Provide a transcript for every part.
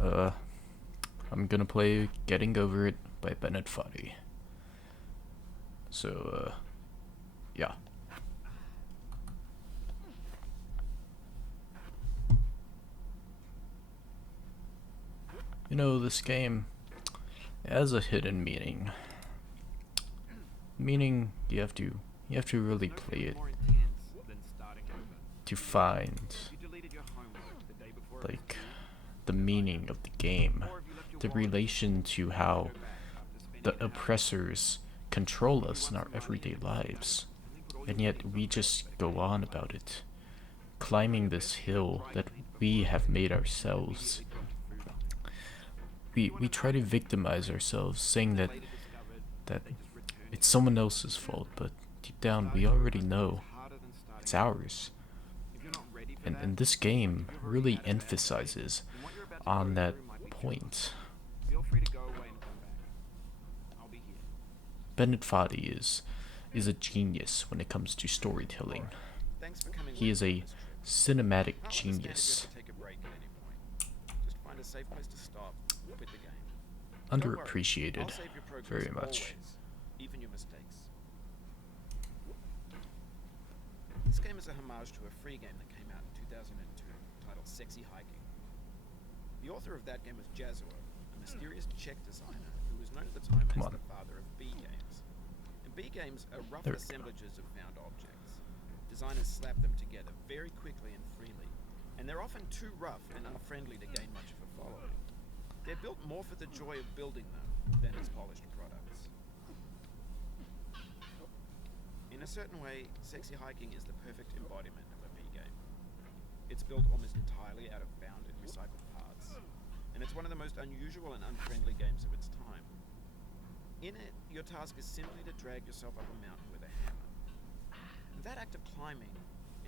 Uh, I'm gonna play Getting Over It by Bennett Foddy. So, yeah. You know, this game has a hidden meaning. Meaning you have to really play it to find like the meaning of the game, the relation to how the oppressors control us in our everyday lives. And yet we just go on about it, climbing this hill that we have made ourselves. We try to victimize ourselves, saying that it's someone else's fault, but deep down we already know it's ours. And this game really emphasizes on that point. Bennett Foddy is a genius when it comes to storytelling. He is a cinematic genius. Underappreciated, very much. This game is a homage to a free game that came out in 2002 titled Sexy Hiking. The author of that game was Jazuo, a mysterious Czech designer who was known at the time as the father of B games. And B games are rough assemblages of found objects. Designers slap them together very quickly and freely, and they're often too rough and unfriendly to gain much of a following. They're built more for the joy of building them than as polished products. In a certain way, Sexy Hiking is the perfect embodiment of a B game. It's built almost entirely out of bound and recycled parts, and it's one of the most unusual and unfriendly games of its time. In it, your task is simply to drag yourself up a mountain with a hammer. And that act of climbing,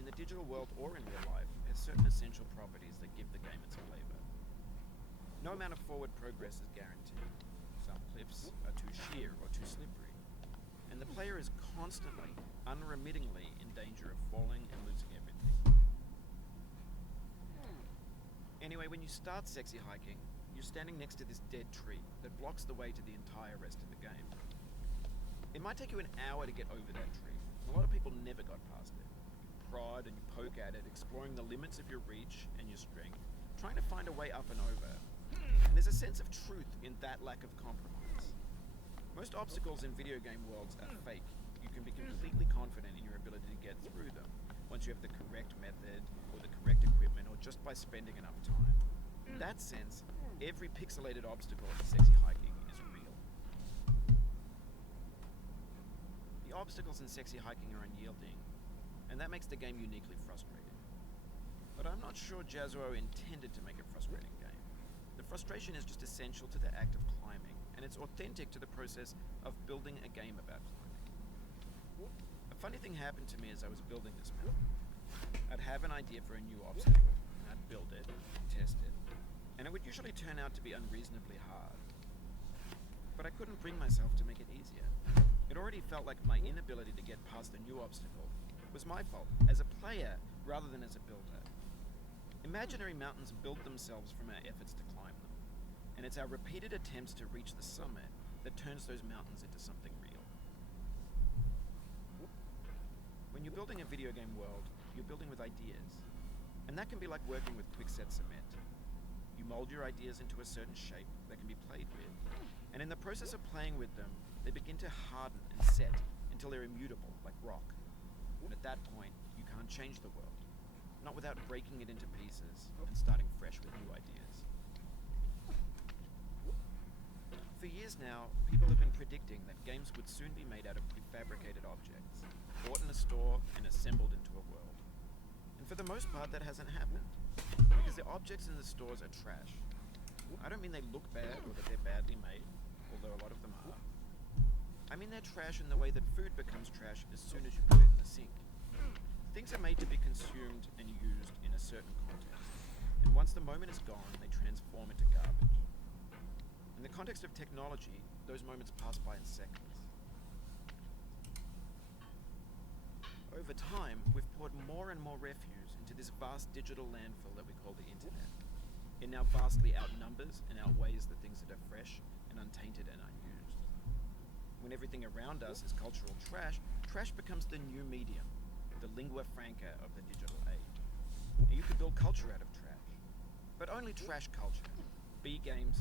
in the digital world or in real life, has certain essential properties that give the game its flavor. No amount of forward progress is guaranteed. Some cliffs are too sheer or too slippery, and the player is constantly, unremittingly in danger of falling and losing everything. Anyway, when you start Sexy Hiking, you're standing next to this dead tree that blocks the way to the entire rest of the game. It might take you an hour to get over that tree. A lot of people never got past it. You prod and you poke at it, exploring the limits of your reach and your strength, trying to find a way up and over. And there's a sense of truth in that lack of compromise. Most obstacles in video game worlds are fake. You can be completely confident in your ability to get through them once you have the correct method or the correct equipment or just by spending enough time. In that sense, every pixelated obstacle in Sexy Hiking is real. The obstacles in Sexy Hiking are unyielding, and that makes the game uniquely frustrating. But I'm not sure Jazuo intended to make a frustrating game. The frustration is just essential to the act of climbing, and it's authentic to the process of building a game about climbing. A funny thing happened to me as I was building this mountain. I'd have an idea for a new obstacle, and I'd build it, test it, and it would usually turn out to be unreasonably hard. But I couldn't bring myself to make it easier. It already felt like my inability to get past the new obstacle was my fault, as a player rather than as a builder. Imaginary mountains build themselves from our efforts to climb them, and it's our repeated attempts to reach the summit that turns those mountains into something real. When you're building a video game world, you're building with ideas, and that can be like working with quickset cement. You mold your ideas into a certain shape that can be played with, and in the process of playing with them, they begin to harden and set until they're immutable, like rock. And at that point, you can't change the world, not without breaking it into pieces and starting fresh with new ideas. For years now, people have been predicting that games would soon be made out of prefabricated objects, bought in a store and assembled into a world. And for the most part, that hasn't happened, because the objects in the stores are trash. I don't mean they look bad or that they're badly made, although a lot of them are. I mean they're trash in the way that food becomes trash as soon as you put it in the sink. Things are made to be consumed and used in a certain context, and once the moment is gone, they transform into garbage. In the context of technology, those moments pass by in seconds. Over time, we've poured more and more refuse into this vast digital landfill that we call the internet. It now vastly outnumbers and outweighs the things that are fresh and untainted and unused. When everything around us is cultural trash, trash becomes the new medium, the lingua franca of the digital age. And you could build culture out of trash, but only trash culture. Be games,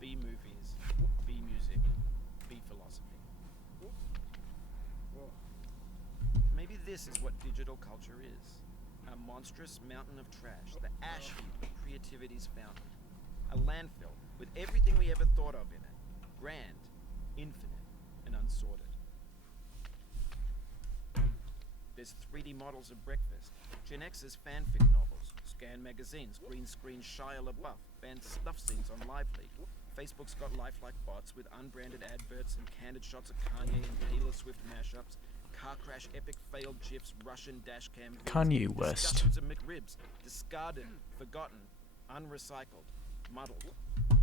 be movies, be music, be philosophy. Maybe this is what digital culture is. A monstrous mountain of trash, the ash heap of creativity's fountain. A landfill with everything we ever thought of in it. Grand, infinite, and unsorted. There's 3D models of breakfast, Gen X's fanfic novels, scan magazines, green screen Shia LaBeouf, banned snuff scenes on LiveLeak. Facebook's got lifelike bots with unbranded adverts and candid shots of Kanye and Taylor Swift mashups. Car crash, epic failed GIFs, Russian dashcam vids, Kanye West. discussions of McRibs, discarded, forgotten, unrecycled, muddled,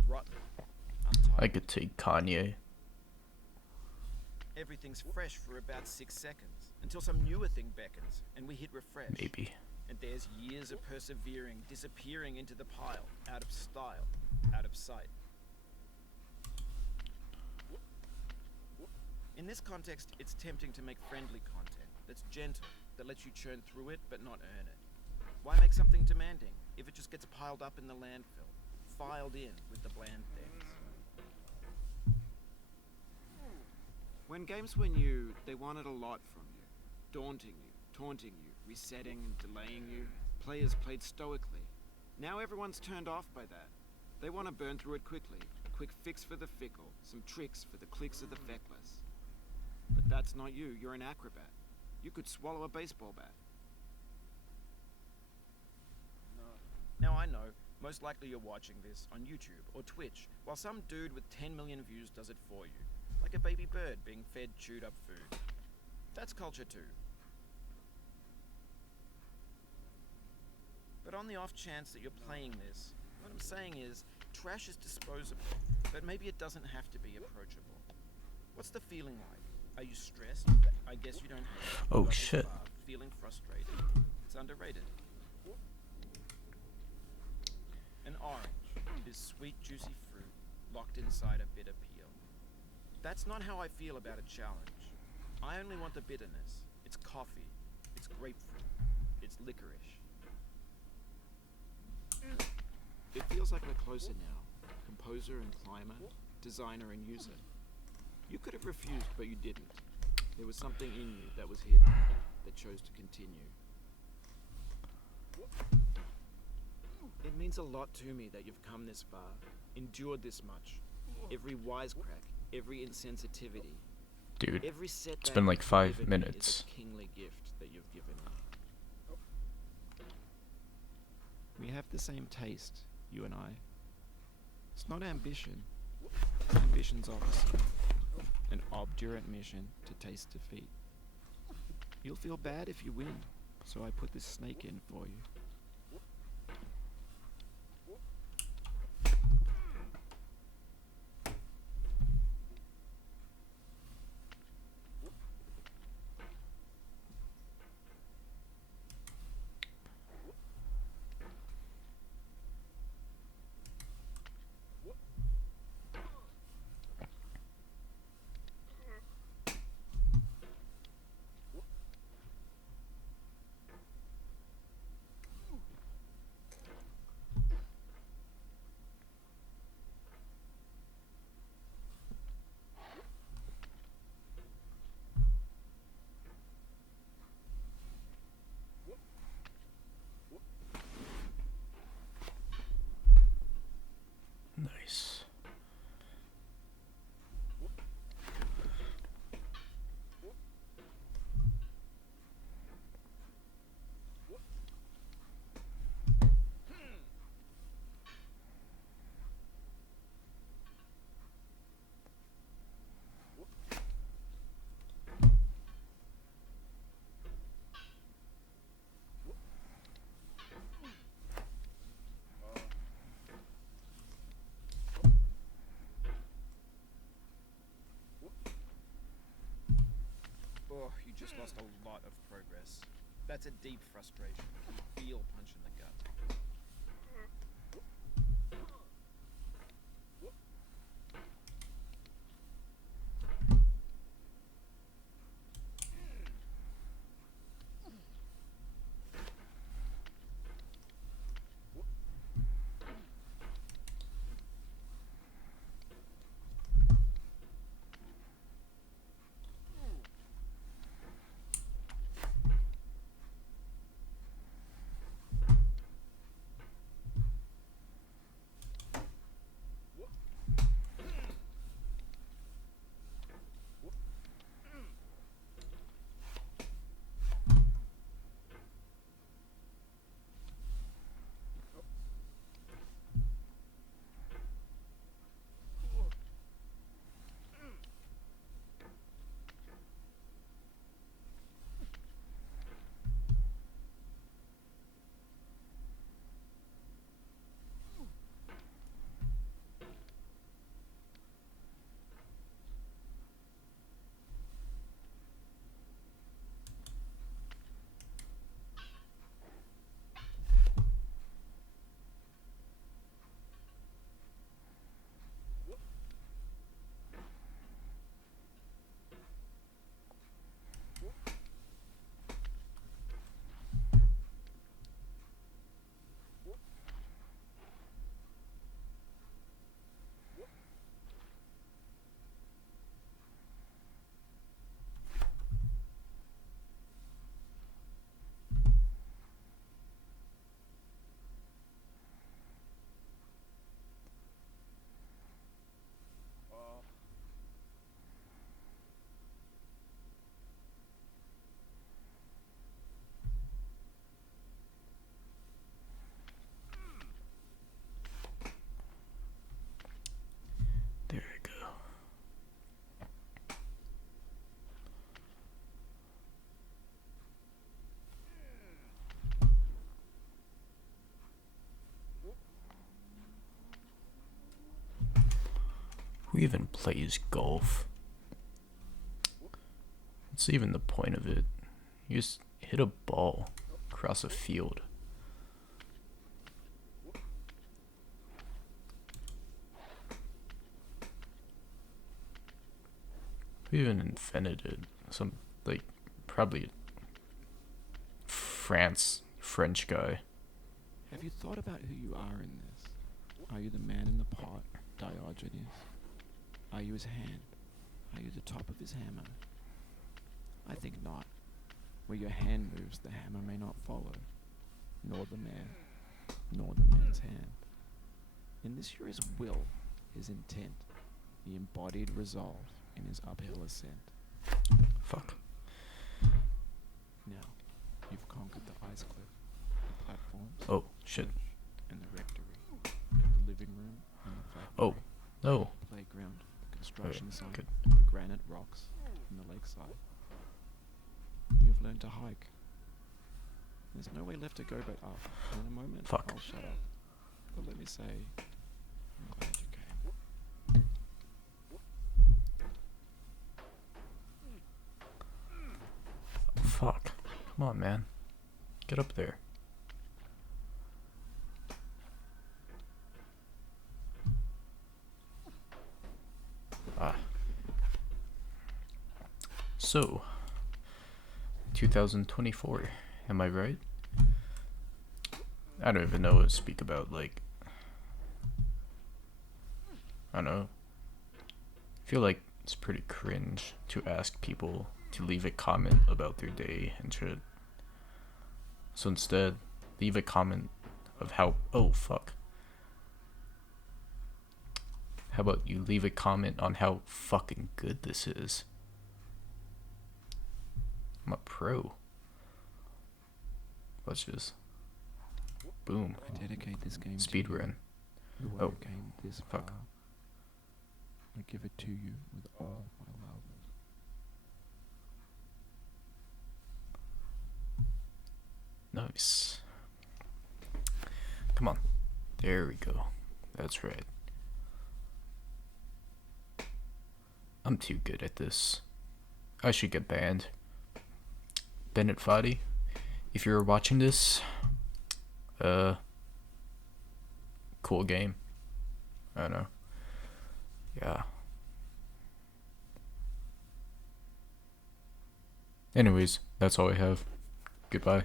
rotten, untitled. I could take Kanye. Everything's fresh for about 6 seconds, until some newer thing beckons, and we hit refresh. Maybe. And there's years of persevering, disappearing into the pile, out of style, out of sight. In this context, it's tempting to make friendly content that's gentle, that lets you churn through it but not earn it. Why make something demanding if it just gets piled up in the landfill, filed in with the bland things? When games were new, they wanted a lot from you. Daunting you, taunting you, resetting and delaying you. Players played stoically. Now everyone's turned off by that. They want to burn through it quickly. A quick fix for the fickle, some tricks for the clicks of the feckless. But that's not you. You're an acrobat. You could swallow a baseball bat. Now I know, most likely you're watching this on YouTube or Twitch, while some dude with 10 million views does it for you. Like a baby bird being fed chewed up food. That's culture too. But on the off chance that you're playing this, what I'm saying is, trash is disposable, but maybe it doesn't have to be approachable. What's the feeling like? Are you stressed? I guess you don't have to. Oh, Got this shit. far, feeling frustrated. It's underrated. An orange is sweet, juicy fruit locked inside a bitter peel. That's not how I feel about a challenge. I only want the bitterness. It's coffee. It's grapefruit. It's licorice. It feels like we're closer now. Composer and climber, designer and user. You could have refused, but you didn't. There was something in you that was hidden, that chose to continue. It means a lot to me that you've come this far, endured this much. Every wisecrack, every insensitivity, Dude, every setback it's been like you've 5 given me minutes. is a kingly gift that you've given me. We have the same taste, you and I. It's not ambition. Ambition's opposite. An obdurate mission to taste defeat. You'll feel bad if you win, so I put this snake in for you. Nice. Oh, you just lost a lot of progress. That's a deep frustration. Feel punch in the gut. Who even plays golf? What's even the point of it? You just hit a ball across a field. Who even invented it? Some, like, probably French guy. Have you thought about who you are in this? Are you the man in the pot, Diogenes? Are you his hand? Are you the top of his hammer? I think not. Where your hand moves, the hammer may not follow, nor the man, nor the man's hand. In this you're his will, his intent, the embodied resolve in his uphill ascent. Fuck. Now, you've conquered the ice cliff, the platforms, Oh, shit. and the rectory, the living room and the factory, Oh, no. the playground, the construction site, good. the granite rocks, and the lakeside. You've learned to hike. There's no way left to go but up. And in a moment, Fuck. I'll shut up. But let me say, I'm glad you came. Fuck. Come on, man. Get up there. Ah. So, 2024, am I right? I don't even know what to speak about, like, I don't know. I feel like it's pretty cringe to ask people to leave a comment about their day and shit. So instead, leave a comment of how, oh fuck. How about you leave a comment on how fucking good this is? I'm a pro. Let's just boom. I dedicate this game Speed to you, run. the one Oh, who came this fuck. far. I give it to you with all my love. Nice. Come on. There we go. That's right. I'm too good at this. I should get banned. Bennett Foddy, if you're watching this, cool game. I don't know. Yeah. Anyways, that's all I have. Goodbye.